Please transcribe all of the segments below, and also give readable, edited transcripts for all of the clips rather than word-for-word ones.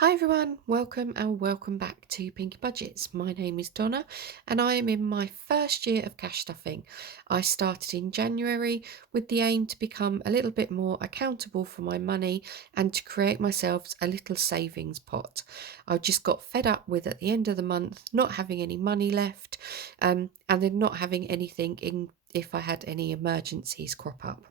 Hi everyone, welcome back to Pinky Budgets. My name is Donna and I am in my first year of cash stuffing. I started in January with the aim to become a little bit more accountable for my money and to create myself a little savings pot. I just got fed up with at the end of the month not having any money left and then not having anything in if I had any emergencies crop up.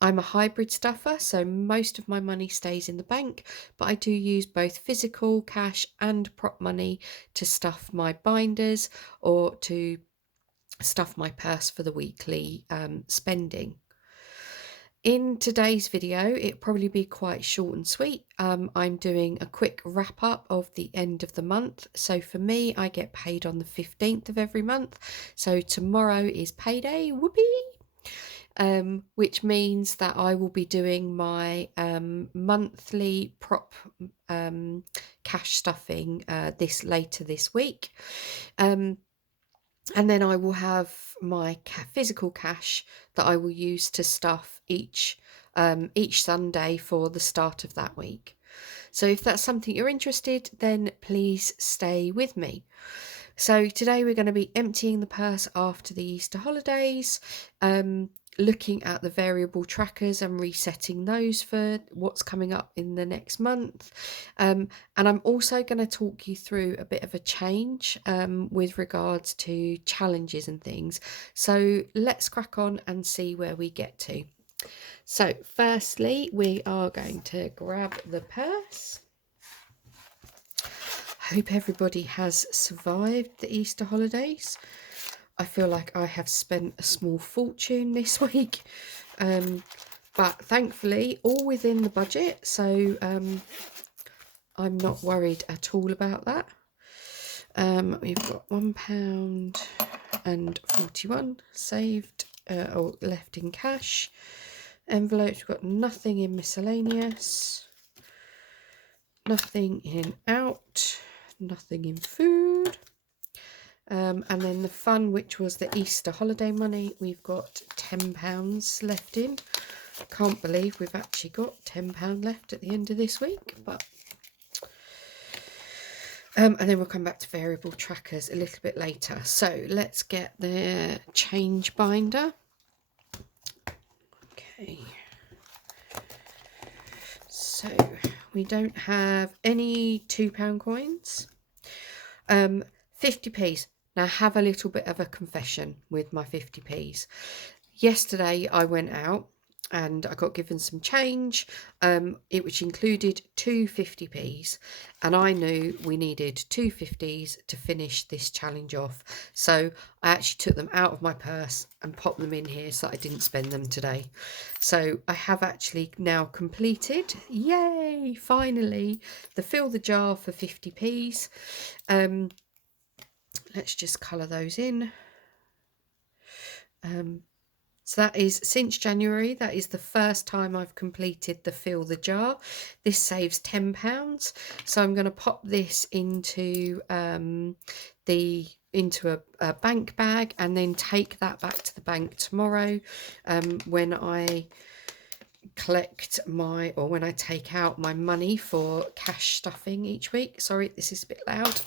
I'm a hybrid stuffer, so most of my money stays in the bank, but I do use both physical cash and prop money to stuff my binders or to stuff my purse for the weekly spending. In today's video, it'll probably be quite short and sweet. I'm doing a quick wrap up of the end of the month. So for me, I get paid on the 15th of every month. So tomorrow is payday, whoopee! Which means that I will be doing my monthly prop cash stuffing later this week. And then I will have my physical cash that I will use to stuff each Sunday for the start of that week. So if that's something you're interested, then please stay with me. So today we're going to be emptying the purse after the Easter holidays, looking at the variable trackers and resetting those for what's coming up in the next month. And I'm also going to talk you through a bit of a change with regards to challenges and things. So let's crack on and see where we get to. So firstly, we are going to grab the purse. Hope everybody has survived the Easter holidays. I feel like I have spent a small fortune this week, but thankfully all within the budget, so I'm not worried at all about that. We've got £1.41 saved or left in cash. Envelopes, we've got nothing in miscellaneous, nothing in out, nothing in food. And then the fun, which was the Easter holiday money, we've got £10 left in. Can't believe we've actually got £10 left at the end of this week, but and then we'll come back to variable trackers a little bit later. So let's get the change binder. Okay. So we don't have any £2 coins. 50p's. Now, have a little bit of a confession with my 50p's. Yesterday, I went out and I got given some change, which included two 50p's, and I knew we needed two 50s to finish this challenge off. So I actually took them out of my purse and popped them in here so I didn't spend them today. So I have actually now completed, yay, finally, the fill the jar for 50p's. Let's just colour those in. So that is since January, that is the first time I've completed the fill the jar. This saves £10. So I'm going to pop this into a bank bag and then take that back to the bank tomorrow when I when I take out my money for cash stuffing each week. Sorry, this is a bit loud.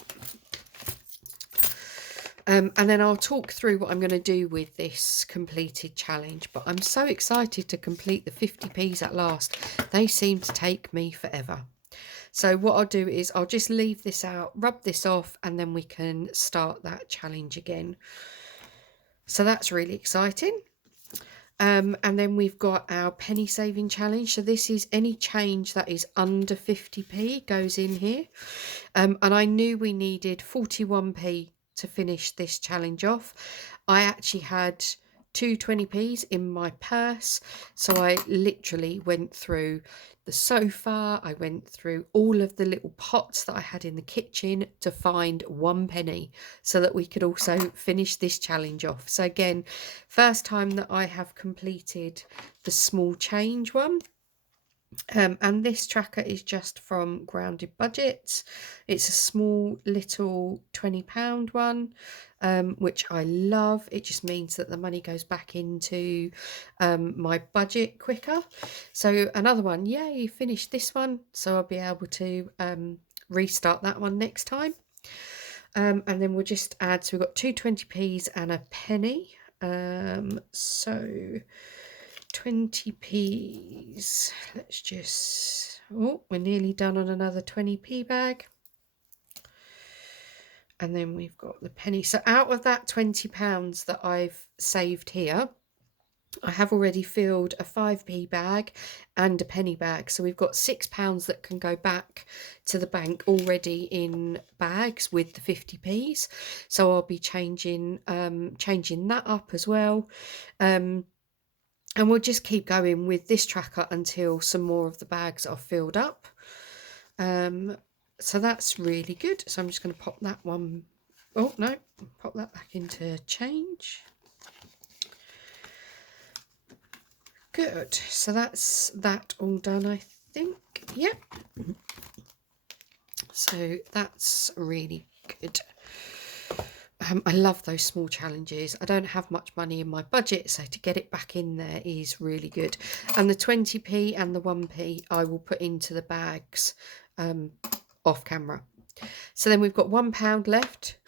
And then I'll talk through what I'm going to do with this completed challenge. But I'm so excited to complete the 50p's at last. They seem to take me forever. So what I'll do is I'll just leave this out, rub this off, and then we can start that challenge again. So that's really exciting. And then we've got our penny saving challenge. So this is any change that is under 50p goes in here. And I knew we needed 41p to finish this challenge off. I actually had two 20p's in my purse, so I literally went through the sofa, I went through all of the little pots that I had in the kitchen to find 1 penny so that we could also finish this challenge off. So again, first time that I have completed the small change one. And this tracker is just from Grounded Budgets. It's a small little £20 one, which I love. It just means that the money goes back into my budget quicker. So another one, yay, finished this one. So I'll be able to restart that one next time. And then we'll just add, so we've got two 20p's and a penny. So 20p's, let's just, oh, we're nearly done on another 20p bag. And then we've got the penny. So out of that £20 that I've saved here, I have already filled a 5p bag and a penny bag. So we've got £6 that can go back to the bank already in bags with the 50p's. So I'll be changing that up as well. And we'll just keep going with this tracker until some more of the bags are filled up. So that's really good. So I'm just going to pop that one, oh no, pop that back into change. Good. So that's that all done, I think. Yep. So that's really good. I love those small challenges. I don't have much money in my budget, so to get it back in there is really good. And the 20p and the 1p I will put into the bags off camera. So then we've got £1 left,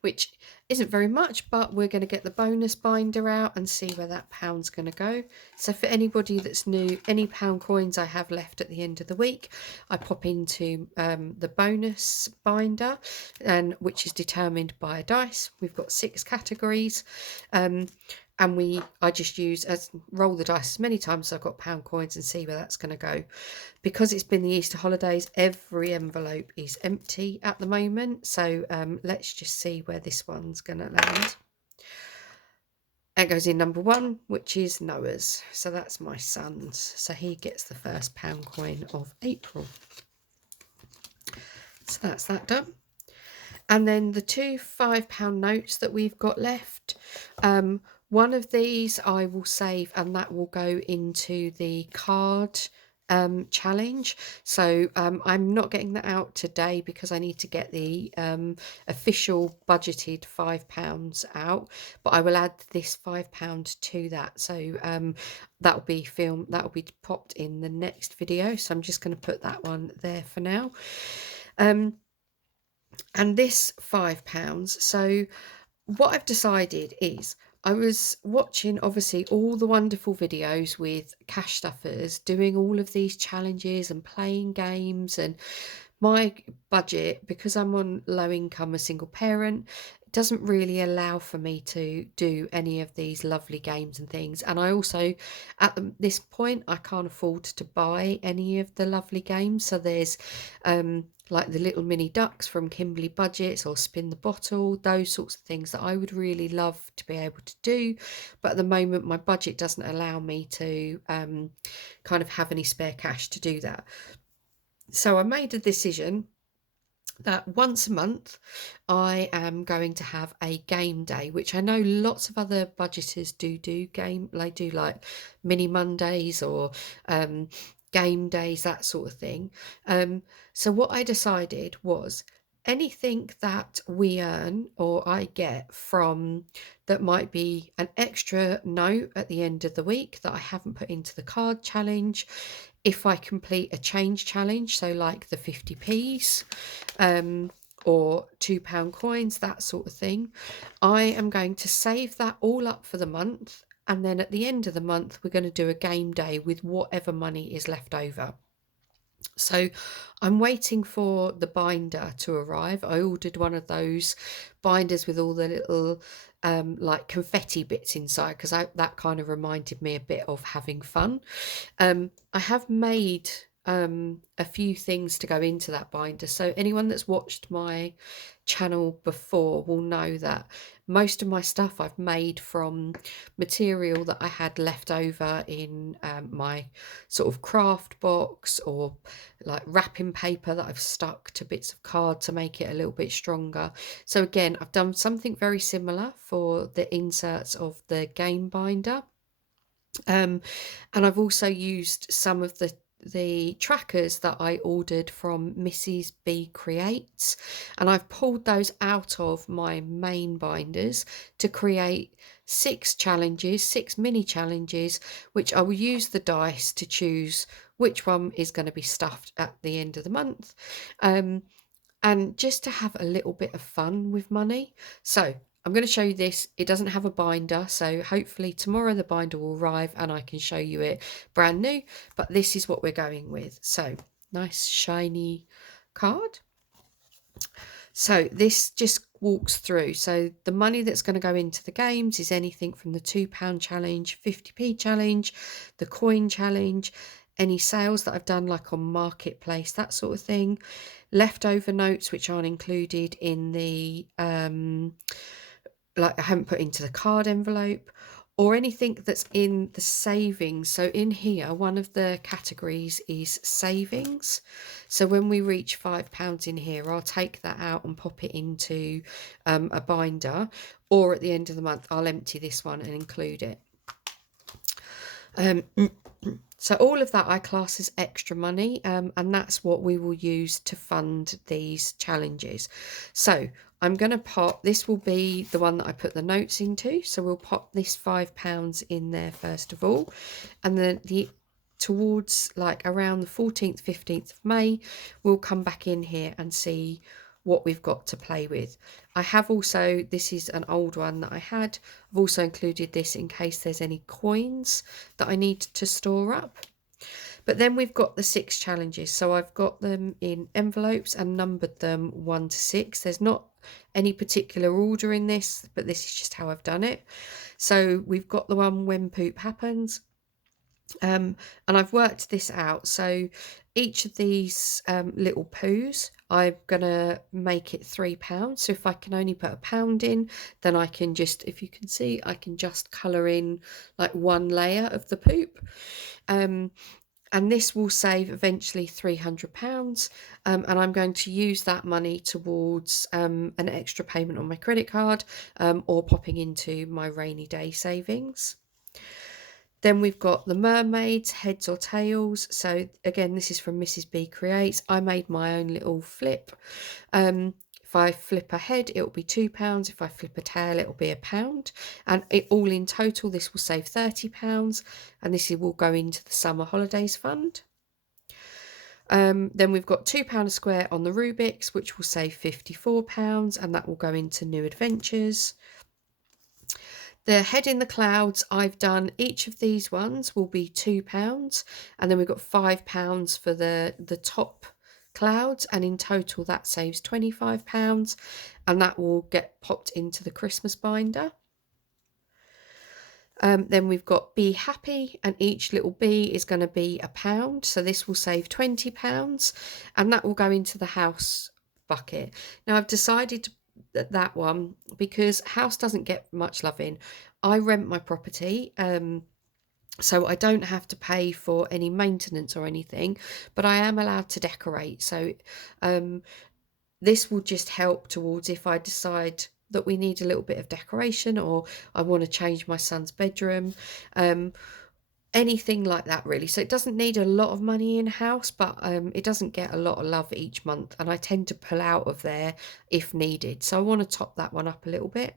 which isn't very much, but we're going to get the bonus binder out and see where that pound's going to go. So for anybody that's new, any pound coins I have left at the end of the week, I pop into the bonus binder, and which is determined by a dice. We've got 6 categories. And I just roll the dice as many times as I've got pound coins and see where that's going to go. Because it's been the Easter holidays, every envelope is empty at the moment. So let's just see where this one's going to land. It goes in number 1, which is Noah's. So that's my son's. So he gets the first pound coin of April. So that's that done. And then the 2 £5 notes that we've got left. One of these I will save, and that will go into the card challenge. So I'm not getting that out today because I need to get the official budgeted £5 out, but I will add this £5 to that. So that'll be popped in the next video. So I'm just going to put that one there for now. And this £5. So what I've decided is, I was watching obviously all the wonderful videos with cash stuffers doing all of these challenges and playing games, and my budget, because I'm on low income, a single parent, doesn't really allow for me to do any of these lovely games and things. And I also, at this point, I can't afford to buy any of the lovely games. So there's like the Little Mini Ducks from Kimberly Budgets, or Spin the Bottle, those sorts of things that I would really love to be able to do. But at the moment, my budget doesn't allow me to kind of have any spare cash to do that. So I made a decision that once a month I am going to have a game day, which I know lots of other budgeters do game. They do like mini Mondays or game days, that sort of thing. So what I decided was, anything that we earn or I get from that might be an extra note at the end of the week that I haven't put into the card challenge, if I complete a change challenge, so like the 50p's or £2 coins, that sort of thing, I am going to save that all up for the month. And then at the end of the month, we're going to do a game day with whatever money is left over. So I'm waiting for the binder to arrive. I ordered one of those binders with all the little like confetti bits inside, because that kind of reminded me a bit of having fun. I have made a few things to go into that binder. So anyone that's watched my channel before will know that most of my stuff I've made from material that I had left over in my sort of craft box, or like wrapping paper that I've stuck to bits of card to make it a little bit stronger. So again, I've done something very similar for the inserts of the game binder. And I've also used some of the the trackers that I ordered from Mrs. B Creates, and I've pulled those out of my main binders to create 6 challenges, 6 mini challenges, which I will use the dice to choose which one is going to be stuffed at the end of the month. And just to have a little bit of fun with money. So I'm going to show you this. It doesn't have a binder, so hopefully tomorrow the binder will arrive and I can show you it brand new, but this is what we're going with. So nice shiny card. So this just walks through. So the money that's going to go into the games is anything from the £2 challenge, 50p challenge, the coin challenge, any sales that I've done like on Marketplace, that sort of thing, leftover notes which aren't included in the like I haven't put into the card envelope, or anything that's in the savings. So in here, one of the categories is savings. So when we reach £5 in here, I'll take that out and pop it into a binder, or at the end of the month, I'll empty this one and include it. So all of that I class as extra money, and that's what we will use to fund these challenges. So I'm going to pop, this will be the one that I put the notes into, so we'll pop this £5 in there first of all, and then towards like around the 14th 15th of May we'll come back in here and see what we've got to play with. I have also, this is an old one that I had, I've also included this in case there's any coins that I need to store up. But then we've got the 6 challenges, so I've got them in envelopes and numbered them 1 to 6. There's not any particular order in this, but this is just how I've done it. So we've got the one when poop happens, and I've worked this out. So each of these little poos, I'm gonna make it £3. So if I can only put £1 in, then I can just, if you can see, I can just colour in like one layer of the poop. And this will save eventually £300, and I'm going to use that money towards an extra payment on my credit card, or popping into my rainy day savings. Then we've got the mermaids, heads or tails. So again, this is from Mrs. B Creates. I made my own little flip. If I flip a head, it will be £2. If I flip a tail, it will be £1. And it all in total, this will save £30. And this will go into the summer holidays fund. Then we've got £2 a square on the Rubik's, which will save £54. And that will go into new adventures. The head in the clouds, I've done each of these ones will be £2. And then we've got £5 for the top clouds, and in total that saves £25, and that will get popped into the Christmas binder. Then we've got Be Happy, and each little bee is going to be £1, so this will save £20, and that will go into the house bucket. Now I've decided that one because house doesn't get much loving. I rent my property, so I don't have to pay for any maintenance or anything, but I am allowed to decorate. So this will just help towards if I decide that we need a little bit of decoration, or I want to change my son's bedroom, anything like that really. So it doesn't need a lot of money in house, but it doesn't get a lot of love each month, and I tend to pull out of there if needed. So I want to top that one up a little bit.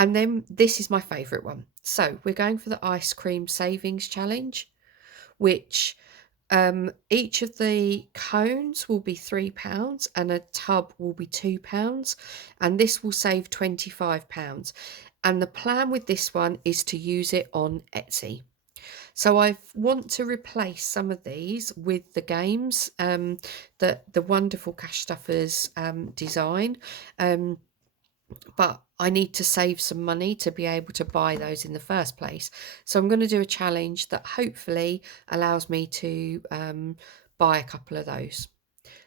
And then this is my favourite one. So we're going for the ice cream savings challenge, which each of the cones will be £3 and a tub will be £2, and this will save £25. And the plan with this one is to use it on Etsy. So I want to replace some of these with the games that the wonderful Cash Stuffers design. But I need to save some money to be able to buy those in the first place. So I'm going to do a challenge that hopefully allows me to buy a couple of those.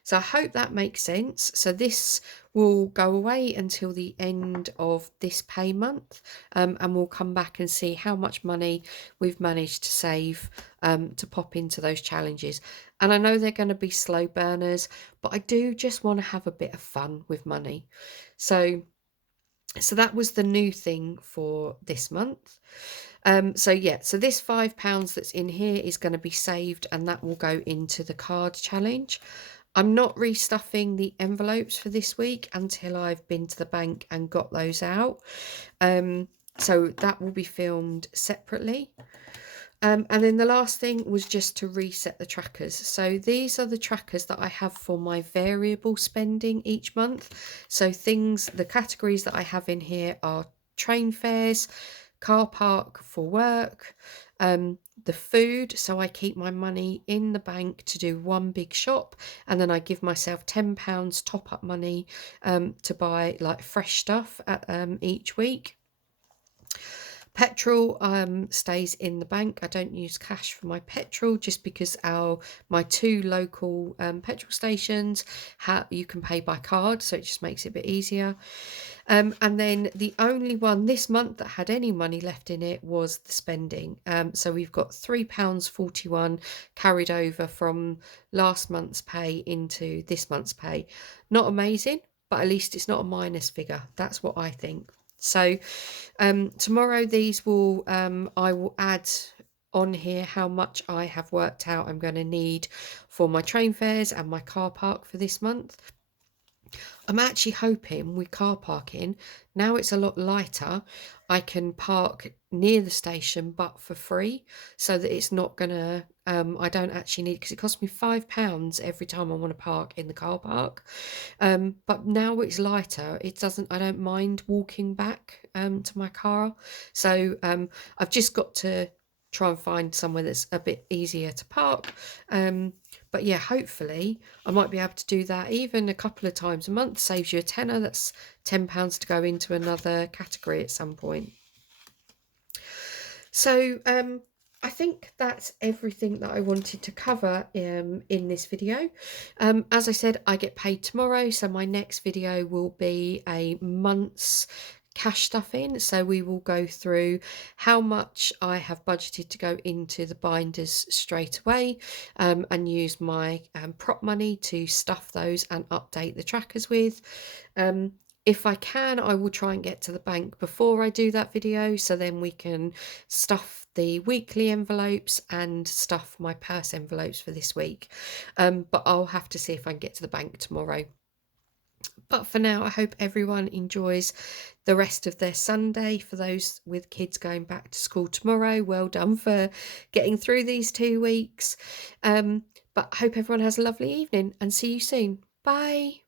So I hope that makes sense. So this will go away until the end of this pay month, and we'll come back and see how much money we've managed to save to pop into those challenges. And I know they're going to be slow burners, but I do just want to have a bit of fun with money. So that was the new thing for this month. So yeah, so this £5 that's in here is going to be saved, and that will go into the card challenge. I'm not restuffing the envelopes for this week until I've been to the bank and got those out. So that will be filmed separately. And then the last thing was just to reset the trackers. So these are the trackers that I have for my variable spending each month. So the categories that I have in here are train fares, car park for work, the food. So I keep my money in the bank to do one big shop, and then I give myself £10 top up money to buy like fresh stuff each week. Petrol stays in the bank. I don't use cash for my petrol just because my two local petrol stations you can pay by card, so it just makes it a bit easier. And then the only one this month that had any money left in it was the spending. So we've got £3.41 carried over from last month's pay into this month's pay. Not amazing, but at least it's not a minus figure. That's what I think. So tomorrow I will add on here how much I have worked out I'm going to need for my train fares and my car park for this month. I'm actually hoping with car parking, now it's a lot lighter, I can park near the station but for free, so that it's not gonna I don't actually need, because it costs me £5 every time I want to park in the car park. But now it's lighter, I don't mind walking back to my car. So I've just got to try and find somewhere that's a bit easier to park. But yeah, hopefully I might be able to do that even a couple of times a month. Saves you a tenner. That's £10 to go into another category at some point. So I think that's everything that I wanted to cover in this video. As I said, I get paid tomorrow, so my next video will be a month's cash stuffing. So we will go through how much I have budgeted to go into the binders straight away, and use my prop money to stuff those and update the trackers with. If I can, I will try and get to the bank before I do that video, so then we can stuff the weekly envelopes and stuff my purse envelopes for this week. But I'll have to see if I can get to the bank tomorrow. But for now, I hope everyone enjoys the rest of their Sunday. For those with kids going back to school tomorrow, well done for getting through these 2 weeks. But I hope everyone has a lovely evening, and see you soon. Bye.